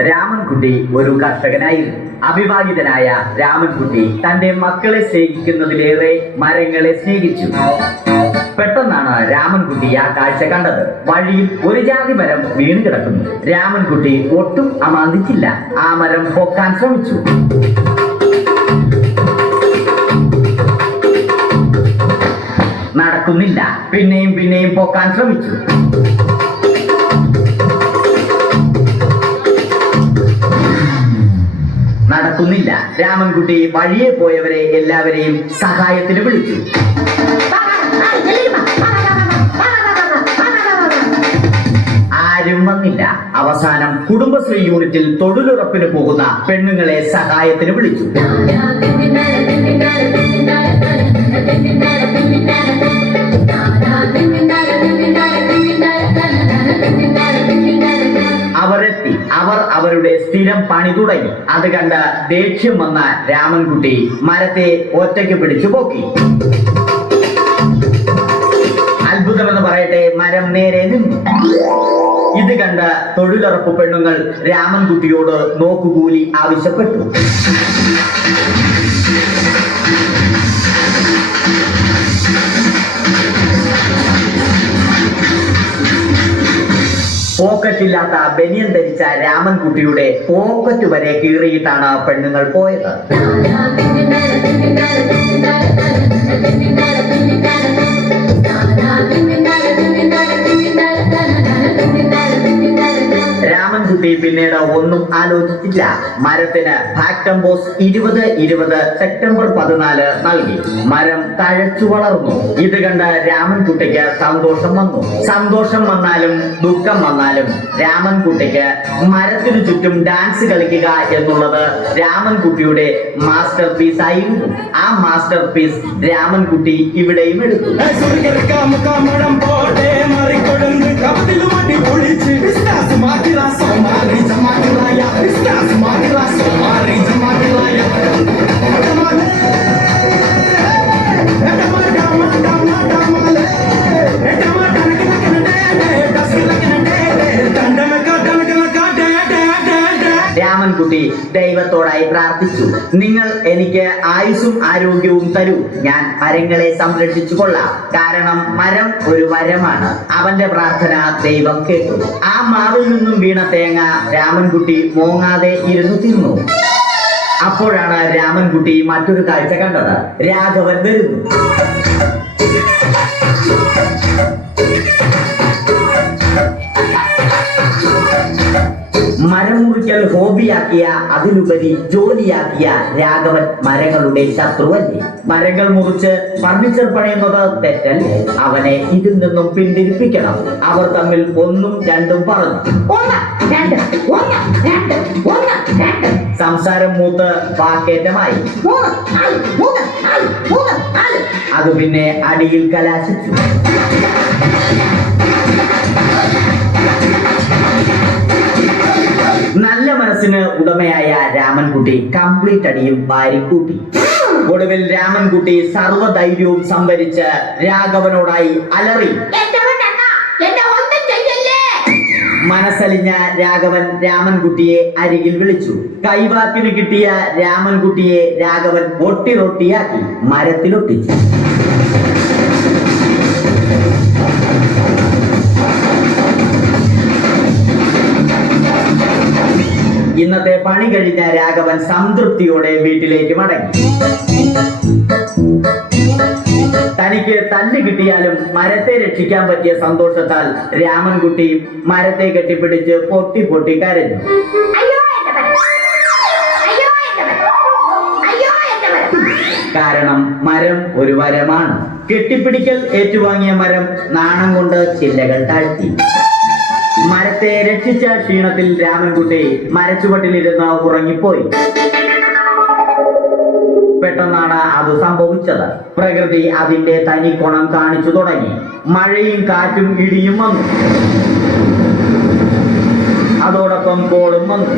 രാമൻകുട്ടി ഒരു കർഷകനായിരുന്നു. അവിവാഹിതനായ രാമൻകുട്ടി തന്റെ മക്കളെ സ്നേഹിക്കുന്നതിലേറെ മരങ്ങളെ സ്നേഹിച്ചു. പെട്ടെന്നാണ് രാമൻകുട്ടി ആ കാഴ്ച കണ്ടത്. വഴിയിൽ ഒരു ജാതി മരം വീണ് കിടക്കുന്നു. രാമൻകുട്ടി ഒട്ടും അമാന്തിച്ചില്ല. ആ മരം പൊക്കാൻ ശ്രമിച്ചു. നടക്കുന്നില്ല. പിന്നെയും പൊക്കാൻ ശ്രമിച്ചു. നടക്കുന്നില്ല. രാമൻകുട്ടി വഴിയെ പോയവരെ എല്ലാവരെയും സഹായത്തിന് വിളിച്ചു. ആരും വന്നില്ല. അവസാനം കുടുംബശ്രീ യൂണിറ്റിൽ തൊഴിലുറപ്പിന് പോകുന്ന പെണ്ണുങ്ങളെ സഹായത്തിന് വിളിച്ചു. അവരെത്തി. അവർ അവരുടെ സ്ഥിരം പണി തുടങ്ങി. അത് കണ്ട ദേഷ്യം വന്ന രാമൻകുട്ടി മരത്തെ ഒറ്റയ്ക്ക് പിടിച്ചു പോക്കി. അത്ഭുതമെന്ന് പറയട്ടെ, മരം നേരെ നിന്നു. ഇത് കണ്ട തൊഴിലുറപ്പ് പെണ്ണുങ്ങൾ രാമൻകുട്ടിയോട് നോക്കുകൂലി ആവശ്യപ്പെട്ടു. പോക്കറ്റില്ലാത്ത ബനിയൻ ധരിച്ച രാമൻകുട്ടിയുടെ പോക്കറ്റ് വരെ കീറിയിട്ടാണ് പെണ്ണുങ്ങൾ പോയത്. രാമൻകുട്ടി പിന്നീട് ഒന്നും ആലോചിച്ചില്ല. മരത്തിന് ഫാക്ടംബോസ് 2020 സെപ്റ്റംബർ 14 നൽകി. മരം തഴച്ചു വളർന്നു. ഇത് കണ്ട് രാമൻകുട്ടിക്ക് സന്തോഷം വന്നു. സന്തോഷം വന്നാലും ദുഃഖം വന്നാലും രാമൻകുട്ടിക്ക് മരത്തിനു ചുറ്റും ഡാൻസ് കളിക്കുക എന്നുള്ളത് രാമൻകുട്ടിയുടെ മാസ്റ്റർ പീസ് ആയിരുന്നു. ആ മാസ്റ്റർ പീസ് രാമൻകുട്ടി ഇവിടെയും എടുത്തു. രാമൻകുട്ടി ദൈവത്തോടായി പ്രാർത്ഥിച്ചു. നിങ്ങൾ എനിക്ക് ആയുസ്സും ആരോഗ്യവും തരൂ. ഞാൻ മരങ്ങളെ സംരക്ഷിച്ചു കൊള്ളാം. കാരണം മരം ഒരു വരമാണ്. അവന്റെ പ്രാർത്ഥന ദൈവം കേട്ടു. ആ മാവിൽ നിന്നും വീണ തേങ്ങ രാമൻകുട്ടി മോങ്ങാതെ ഇരുന്നു തിന്നു. അപ്പോഴാണ് രാമൻകുട്ടി മറ്റൊരു കാഴ്ച കണ്ടത്. രാഘവൻ വരുന്നു. മരം മുറിക്കൽ ഹോബിയാക്കിയ, അതിലുപരി ജോലിയാക്കിയ രാഘവൻ മരങ്ങളുടെ ശത്രുവല്ലേ? മരങ്ങൾ മുറിച്ച് ഫർണിച്ചർ പണിയുന്നത് തെറ്റല്ലേ? അവനെ ഇതിൽ നിന്നും പിന്തിരിപ്പിക്കണം. അവർ തമ്മിൽ ഒന്നും രണ്ടും പറഞ്ഞു. സംസാരം മൂത്ത് വാക്കേറ്റമായി. അത് പിന്നെ അടിയിൽ കലാശിച്ചു. നല്ല മനസ്സിന് ഉടമയായ രാമൻകുട്ടി കംപ്ലീറ്റ് അടിയും വാരിക്കൂട്ടി. ഒടുവിൽ രാമൻകുട്ടി സർവ്വധൈര്യവും സംഭരിച്ച് രാഘവനോടായി അലറി. മനസ്സലിഞ്ഞ രാഘവൻ രാമൻകുട്ടിയെ അരികിൽ വിളിച്ചു. കൈവാക്കിന് കിട്ടിയ രാമൻകുട്ടിയെ രാഘവൻ ഒട്ടിറൊട്ടിയാക്കി മരത്തിലൊട്ടിച്ചു. ഇന്നത്തെ പണി കഴിഞ്ഞ രാഘവൻ സംതൃപ്തിയോടെ വീട്ടിലേക്ക് മടങ്ങി. തനിക്ക് തല്ല് കിട്ടിയാലും മരത്തെ രക്ഷിക്കാൻ പറ്റിയ സന്തോഷത്താൽ രാമൻകുട്ടി മരത്തെ കെട്ടിപ്പിടിച്ച് പൊട്ടി പൊട്ടി കരഞ്ഞു. കാരണം മരം ഒരു വരമാണ്. കെട്ടിപ്പിടിക്കൽ ഏറ്റുവാങ്ങിയ മരം നാണം കൊണ്ട് ചില്ലകൾ താഴ്ത്തി. മരത്തെ രക്ഷിച്ച ക്ഷീണത്തിൽ രാമൻകുട്ടി മരച്ചുവട്ടിലിരുന്ന് ഉറങ്ങിപ്പോയി. പെട്ടെന്നാണ് അത് സംഭവിച്ചത്. പ്രകൃതി അതിന്റെ തനിക്കോണം കാണിച്ചു തുടങ്ങി. മഴയും കാറ്റും ഇടിയും വന്നു. അതോടൊപ്പം കോളും വന്നു.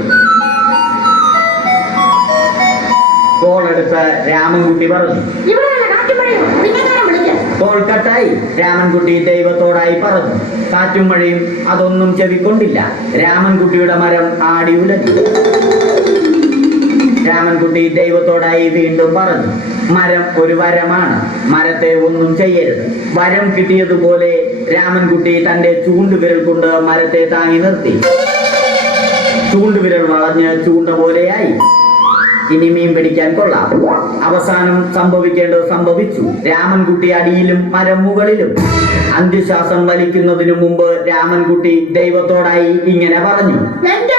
കോളെടുത്ത് രാമൻകുട്ടി പറഞ്ഞു, കോൾ കട്ടായി. രാമൻകുട്ടി ദൈവത്തോടായി പറഞ്ഞു. കാറ്റും മഴയും അതൊന്നും ചെവിക്കൊണ്ടില്ല. രാമൻകുട്ടിയുടെ മരം ആടി ഉലഞ്ഞു. രാമൻകുട്ടി ദൈവത്തോടായി വീണ്ടും പറഞ്ഞു. മരം ഒരു വരമാണ്, മരത്തെ ഒന്നും ചെയ്യരുത്. വരം കിട്ടിയതുപോലെ രാമൻകുട്ടി തന്റെ ചൂണ്ടുവിരൽ കൊണ്ട് മരത്തെ താങ്ങി നിർത്തി. ചൂണ്ടുവിരൽ വളഞ്ഞ് ചൂണ്ട പോലെയായി. ഇനി മീൻ പിടിക്കാൻ കൊള്ളാം. അവസാനം സംഭവിക്കേണ്ടത് സംഭവിച്ചു. രാമൻകുട്ടി അടിയിലും മരം മുകളിലും. അന്ത്യശ്വാസം വലിക്കുന്നതിനു മുമ്പ് രാമൻകുട്ടി ദൈവത്തോടായി ഇങ്ങനെ പറഞ്ഞു. എന്റെ